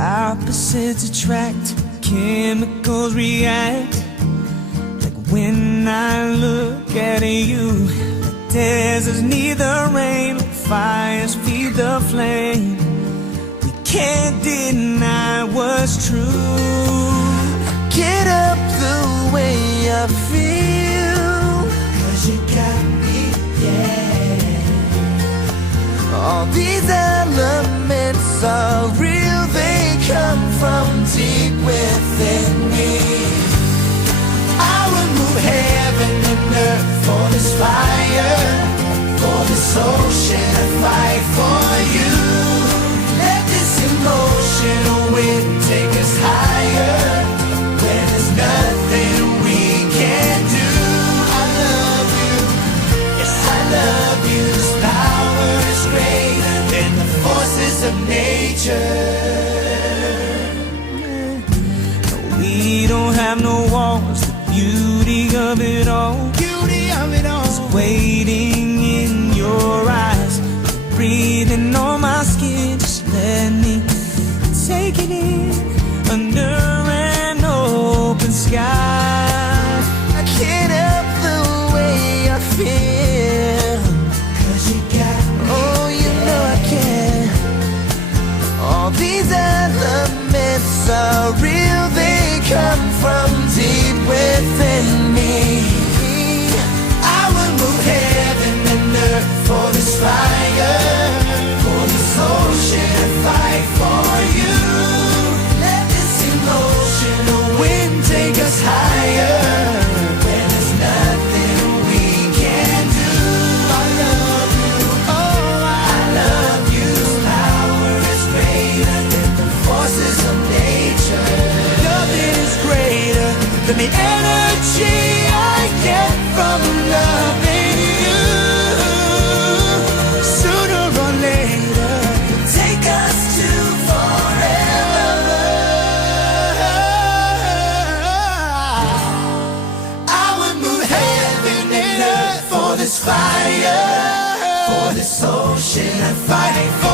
Opposites attract, chemicals react. Like when I look at you, the deserts need the rain, fires feed the flame. We can't deny what's true. Get up the way I feel, 'cause you got me, yeah. All these elements are real, they come from deep within me. I would move heaven and earth for this fire, for this ocean, and fight for you. Let this emotional wind take us higher, where there's nothing we can do. I love you, yes I love you. This power is greater than the forces of nature. We don't have no walls, the beauty of it all, is waiting in your eyes, breathing on my skin. Just let me take it in under an open sky. I can't help the way I feel, 'cause you got me. Oh, you know I can. All these elements are real, they come from deep within me. I will move heaven and earth for this fire, for this ocean, and fight for you. Let this emotional wind take us higher, where there's nothing we can do. I love you, oh I love you. This power is greater than the forces of nature. Nothing is greater than the energy I get from loving you. Sooner or later, take us to forever. I would move heaven and earth for this fire, for this ocean, and fight for